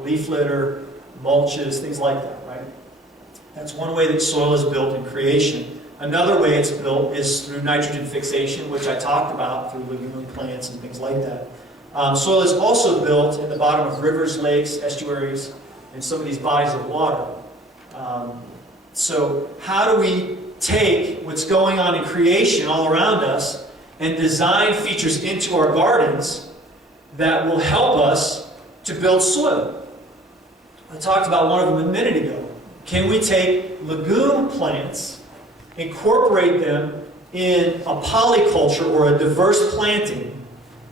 leaf litter, mulches, things like that, right? That's one way that soil is built in creation. Another way it's built is through nitrogen fixation, which I talked about through legume plants and things like that. Soil is also built in the bottom of rivers, lakes, estuaries, and some of these bodies of water. So how do we take what's going on in creation all around us and design features into our gardens that will help us to build soil? I talked about one of them a minute ago. Can we take legume plants, incorporate them in a polyculture or a diverse planting?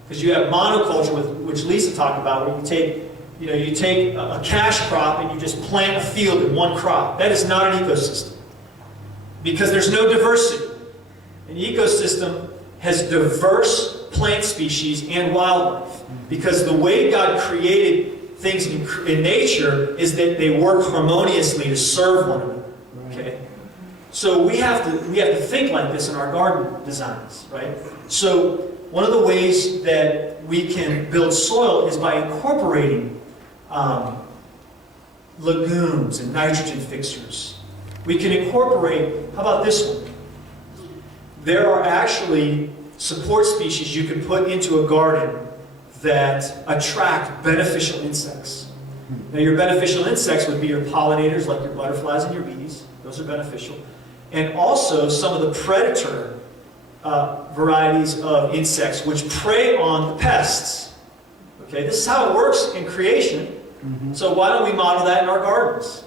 Because you have monoculture, which Lisa talked about, where you take a cash crop and you just plant a field in one crop. That is not an ecosystem. Because there's no diversity. An ecosystem has diverse plant species and wildlife. Because the way God created things in nature is that they work harmoniously to serve one another. Okay? So we have to think like this in our garden designs, right? So one of the ways that we can build soil is by incorporating legumes and nitrogen fixers. We can incorporate, how about this one? There are actually support species you can put into a garden that attract beneficial insects. Now your beneficial insects would be your pollinators, like your butterflies and your bees. Those are beneficial. And also some of the predator varieties of insects which prey on the pests. Okay, this is how it works in creation. So why don't we model that in our gardens?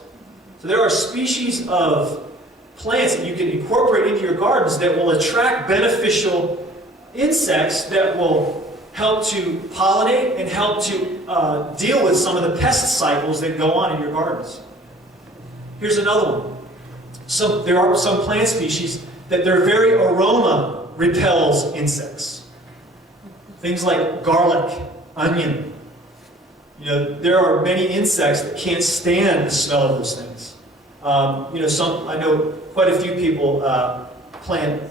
So there are species of plants that you can incorporate into your gardens that will attract beneficial insects that will help to pollinate and help to deal with some of the pest cycles that go on in your gardens. Here's another one. There are some plant species that their very aroma repels insects. Things like garlic, onion. You know, there are many insects that can't stand the smell of those things. You know, I know quite a few people plant,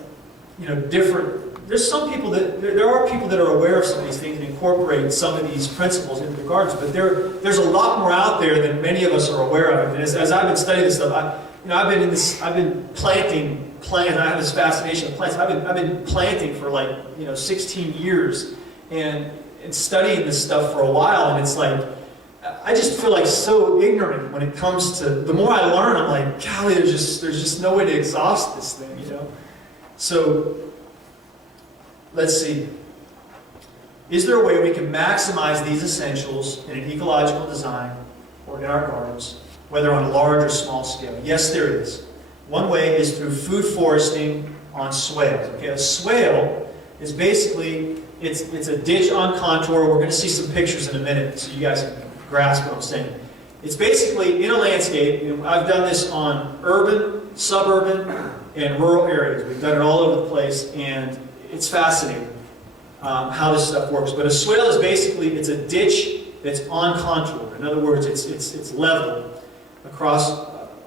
you know, different. There are people that are aware of some of these things and incorporate some of these principles into their gardens. But there's a lot more out there than many of us are aware of. And as I've been studying this stuff, I've been planting plants. I have this fascination with plants. I've been planting for like 16 years and studying this stuff for a while, and it's like I just feel like so ignorant when it comes to. The more I learn, I'm like, golly, there's just no way to exhaust this thing, you know. So let's see. Is there a way we can maximize these essentials in an ecological design or in our gardens, whether on a large or small scale? Yes, there is. One way is through food foresting on swales. Okay, a swale is basically it's a ditch on contour. We're going to see some pictures in a minute so you guys can grasp what I'm saying. It's basically in a landscape. I've done this on urban, suburban, and rural areas. We've done it all over the place, and it's fascinating how this stuff works. But a swale is basically it's a ditch that's on contour. In other words, it's level across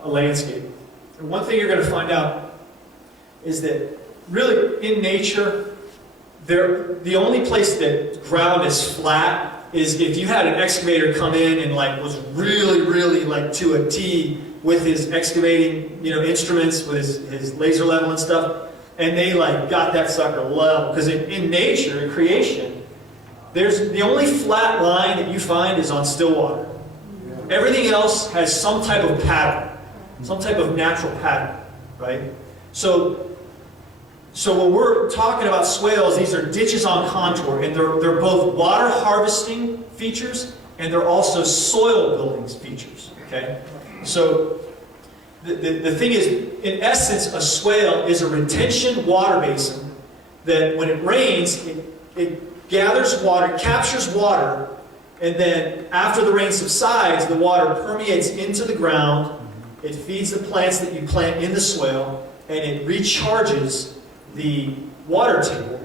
a landscape. And one thing you're going to find out is that really in nature, the only place that ground is flat is if you had an excavator come in and like was really, really like to a T with his excavating, instruments, with his laser level and stuff, and they like got that sucker level. Because in nature, in creation, the only flat line that you find is on still water. Everything else has some type of pattern, some type of natural pattern, right? So when we're talking about swales, these are ditches on contour, and they're both water harvesting features and they're also soil building features. Okay, so the thing is, in essence, a swale is a retention water basin that, when it rains, it gathers water, captures water, and then after the rain subsides, the water permeates into the ground. It feeds the plants that you plant in the swale, and it recharges the water table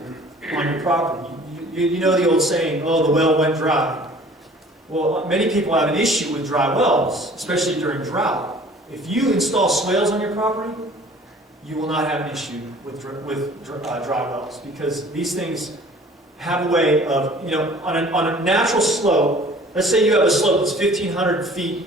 on your property. You know the old saying, oh, the well went dry. Well, many people have an issue with dry wells, especially during drought. If you install swales on your property, you will not have an issue with dry wells, because these things have a way of, on a natural slope. Let's say you have a slope that's 1,500 feet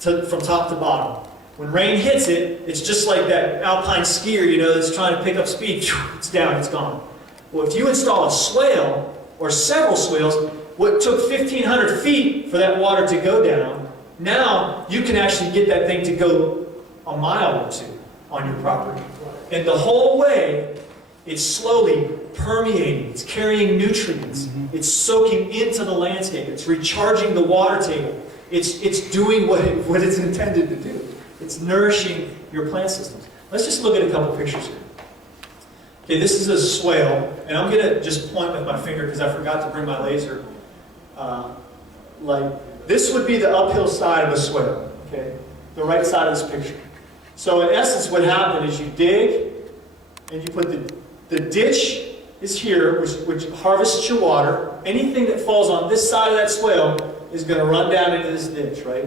from top to bottom. When rain hits it, it's just like that alpine skier, that's trying to pick up speed. It's down, it's gone. Well, if you install a swale or several swales, what took 1,500 feet for that water to go down, now you can actually get that thing to go a mile or two on your property. And the whole way, it's slowly permeating, it's carrying nutrients, it's soaking into the landscape, it's recharging the water table, it's doing what it's intended to do. It's nourishing your plant systems. Let's just look at a couple pictures here. Okay, this is a swale, and I'm going to just point with my finger because I forgot to bring my laser. This would be the uphill side of a swale, okay? The right side of this picture. So in essence, what happened is you dig, and you put the ditch is here, which harvests your water. Anything that falls on this side of that swale is going to run down into this ditch, right?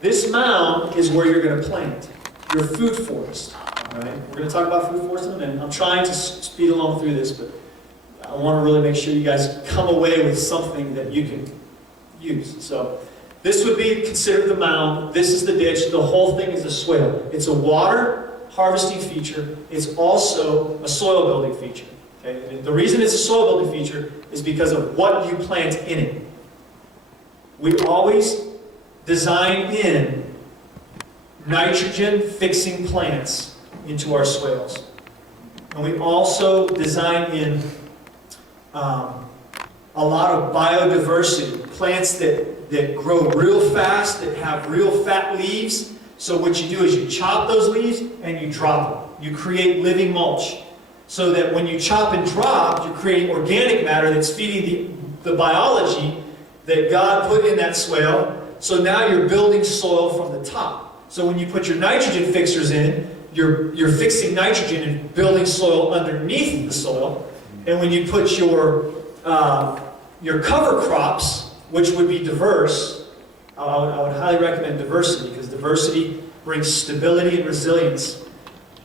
This mound is where you're going to plant your food forest. All right? We're going to talk about food forest in a minute. I'm trying to speed along through this, but I want to really make sure you guys come away with something that you can use. So this would be considered the mound. This is the ditch. The whole thing is a swale. It's a water harvesting feature. It's also a soil building feature. Okay? And the reason it's a soil building feature is because of what you plant in it. We always design in nitrogen-fixing plants into our swales. And we also design in a lot of biodiversity, plants that grow real fast, that have real fat leaves. So what you do is you chop those leaves and you drop them. You create living mulch. So that when you chop and drop, you create organic matter that's feeding the biology that God put in that soil. So now you're building soil from the top. So when you put your nitrogen fixers in, you're fixing nitrogen and building soil underneath the soil. And when you put your cover crops, which would be diverse, I would highly recommend diversity, because diversity brings stability and resilience.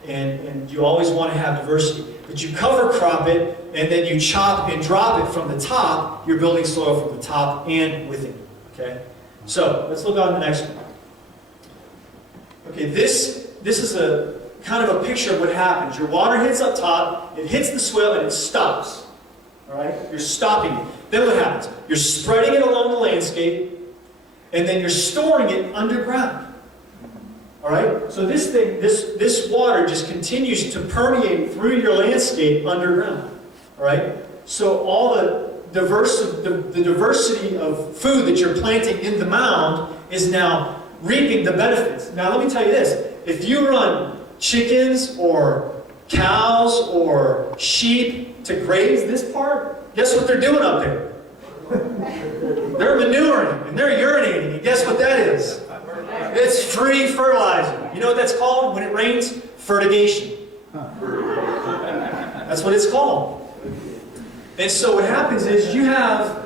And you always want to have diversity. But you cover crop it, and then you chop and drop it from the top. You're building soil from the top and within. Okay? So, let's look on the next one. Okay, this is a kind of a picture of what happens. Your water hits up top, it hits the soil, and it stops. Alright? You're stopping it. Then what happens? You're spreading it along the landscape, and then you're storing it underground. Alright? So this water just continues to permeate through your landscape underground. Alright? So all the diversity of food that you're planting in the mound is now reaping the benefits. Now let me tell you this. If you run chickens or cows or sheep to graze this part, guess what they're doing up there? They're manuring and they're urinating. And guess what that is? It's free fertilizer. You know what that's called when it rains? Fertigation. That's what it's called. And so what happens is you have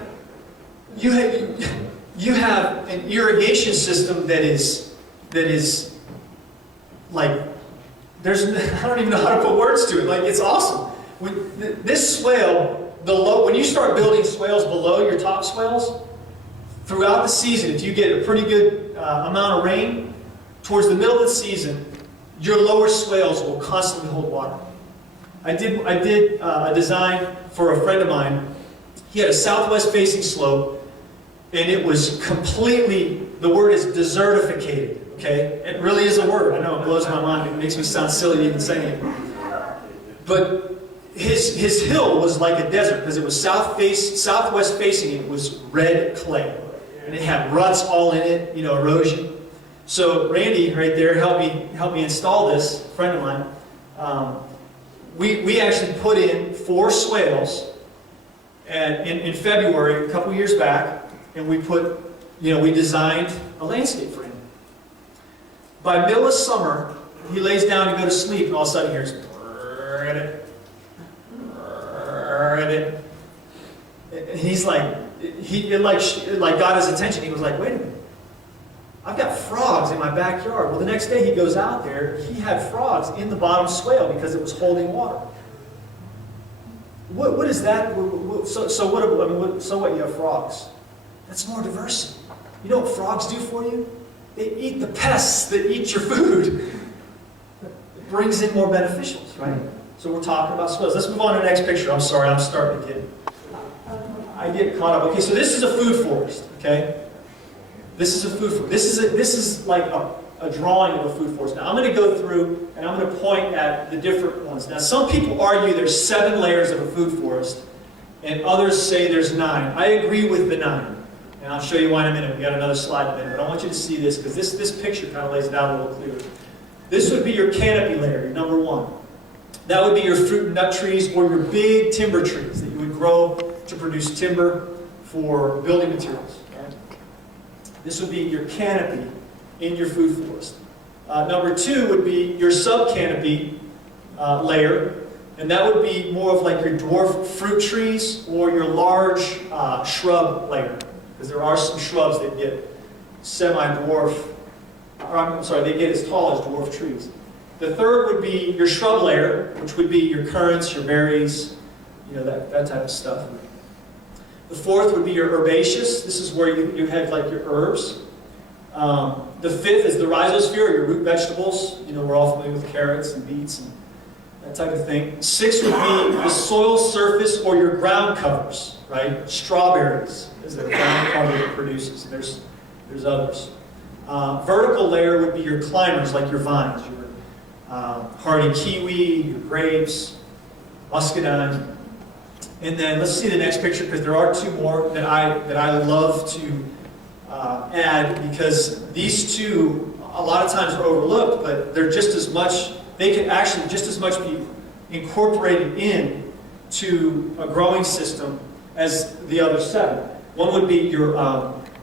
an irrigation system that is like, I don't even know how to put words to it. Like, it's awesome. This swale, when you start building swales below your top swales, throughout the season, if you get a pretty good amount of rain, towards the middle of the season, your lower swales will constantly hold water. I did a design for a friend of mine. He had a southwest-facing slope, and it was completely, the word is desertificated, okay? It really is a word. I know it blows my mind. It makes me sound silly even saying it. But his hill was like a desert, because it was southwest-facing. It was red clay. And it had ruts all in it, erosion. So Randy, right there, helped me install this, a friend of mine. We actually put in 4 swales in February, a couple years back, and we designed a landscape for him. By middle of summer, he lays down to go to sleep, and all of a sudden he hears, and he's like, it got his attention. He was like, wait a minute, I've got frogs in my backyard. Well, the next day he goes out there, he had frogs in the bottom swale because it was holding water. What is that? So what? You have frogs. That's more diversity. You know what frogs do for you? They eat the pests that eat your food. It brings in more beneficials, right? So we're talking about swales. Let's move on to the next picture. I'm sorry, I'm starting to get caught up. Okay, so this is a food forest, okay? This is a food forest. This is like a drawing of a food forest. Now I'm going to go through and I'm going to point at the different ones. Now some people argue there's 7 layers of a food forest, and others say there's 9. I agree with the 9. And I'll show you why in a minute. We've got another slide in a minute. But I want you to see this, because this picture kind of lays it out a little clearer. This would be your canopy layer, your number 1. That would be your fruit and nut trees, or your big timber trees that you would grow to produce timber for building materials. Right? This would be your canopy in your food forest. Number 2 would be your sub-canopy layer, and that would be more of like your dwarf fruit trees or your large shrub layer. Because there are some shrubs that get semi-dwarf, they get as tall as dwarf trees. The 3rd would be your shrub layer, which would be your currants, your berries, that type of stuff. The 4th would be your herbaceous. This is where you have like your herbs. The 5th is the rhizosphere, your root vegetables. We're all familiar with carrots and beets and that type of thing. 6th would be the soil surface or your ground covers, right? Strawberries is the ground cover that produces. There's others. Vertical layer would be your climbers, like your vines, your hardy kiwi, your grapes, muscadine. And then let's see the next picture, because there are two more that I love to add, because these two a lot of times are overlooked, but they're just as much, they can actually just as much be incorporated in to a growing system as the other 7. One would be your,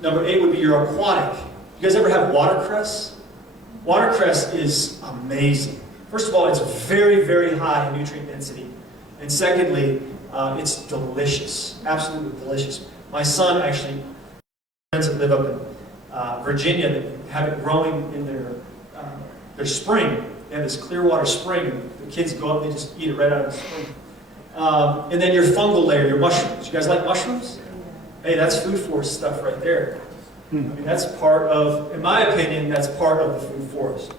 number 8 would be your aquatic. You guys ever have watercress? Watercress is amazing. First of all, it's very, very high in nutrient density. And secondly, it's delicious, absolutely delicious. My son actually, friends that live up in Virginia that have it growing in their spring. They have this Clearwater spring, and the kids go up and they just eat it right out of the spring. And then your fungal layer, your mushrooms. You guys like mushrooms? Hey, that's food forest stuff right there. I mean, that's part of, in my opinion, that's part of the food forest.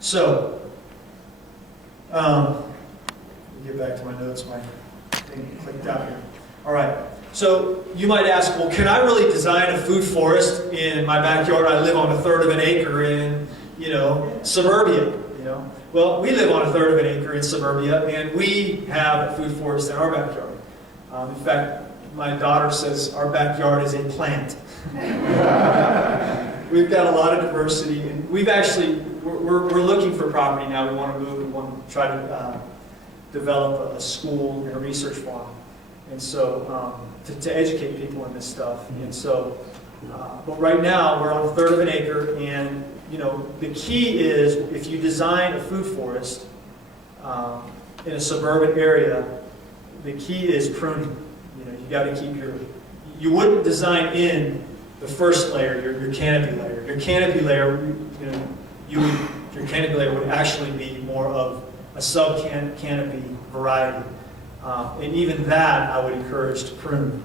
So, let me get back to my notes. My thing clicked out here. All right. So you might ask, well, can I really design a food forest in my backyard? I live on 1/3 of an acre in, suburbia. Well, we live on 1/3 of an acre in suburbia, and we have a food forest in our backyard. In fact, my daughter says our backyard is a plant. We've got a lot of diversity, and we've actually, we're looking for property now. We want to move, we want to try to develop a school and a research farm. And so, to educate people in this stuff. And so, but right now, we're on 1/3 of an acre, and the key is, if you design a food forest in a suburban area, the key is pruning. You got to keep you wouldn't design in the first layer, your canopy layer. Your canopy layer, your canopy layer would actually be more of a sub-canopy variety. And even that I would encourage to prune.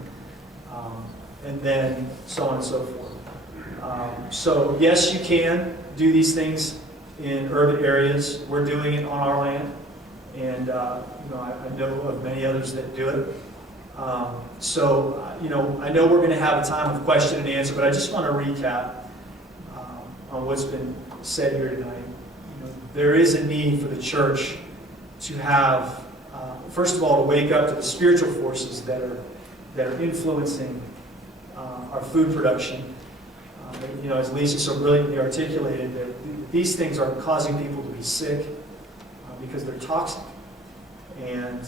And then so on and so forth. So yes, you can do these things in urban areas. We're doing it on our land. And I know of many others that do it. So I know we're going to have a time of question and answer, but I just want to recap on what's been said here tonight. There is a need for the church to have, first of all, to wake up to the spiritual forces that are influencing our food production. As Lisa so brilliantly articulated, that these things are causing people to be sick because they're toxic. And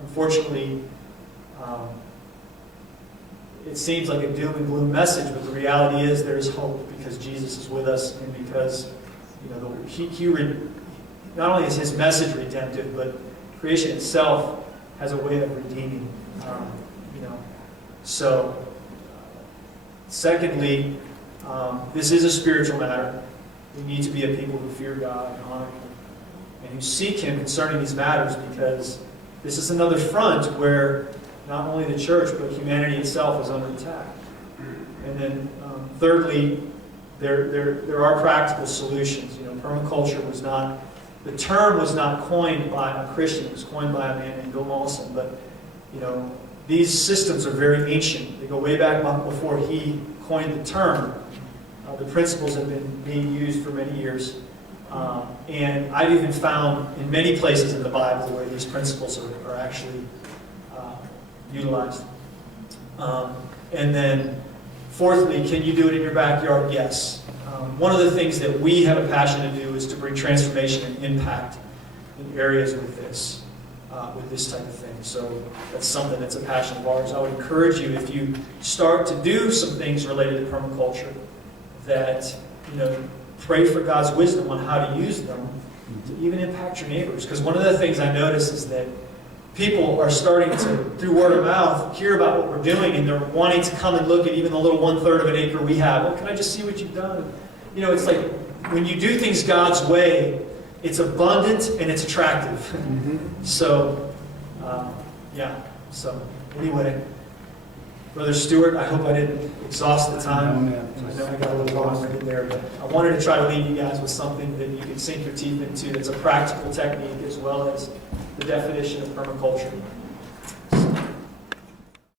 unfortunately, it seems like a doom and gloom message, but the reality is there is hope, because Jesus is with us, and because not only is His message redemptive, but creation itself has a way of redeeming. So, secondly, this is a spiritual matter. We need to be a people who fear God and honor Him, and who seek Him concerning these matters, because this is another front where not only the church, but humanity itself is under attack. And then, thirdly, there are practical solutions. Permaculture was not, the term was not coined by a Christian. It was coined by a man named Bill Mollison. But, these systems are very ancient. They go way back before he coined the term. The principles have been being used for many years. And I've even found in many places in the Bible where these principles are actually utilized. And then, fourthly, can you do it in your backyard? Yes. One of the things that we have a passion to do is to bring transformation and impact in areas with this type of thing. So that's something that's a passion of ours. I would encourage you, if you start to do some things related to permaculture, that pray for God's wisdom on how to use them to even impact your neighbors. Because one of the things I notice is that people are starting to, through word of mouth, hear about what we're doing, and they're wanting to come and look at even the little 1/3 of an acre we have. Well, can I just see what you've done? It's like when you do things God's way, it's abundant and it's attractive. So, So, anyway, Brother Stewart, I hope I didn't exhaust the time. I know I got a little long-winded there, but I wanted to try to leave you guys with something that you can sink your teeth into that's a practical technique, as well as the definition of permaculture.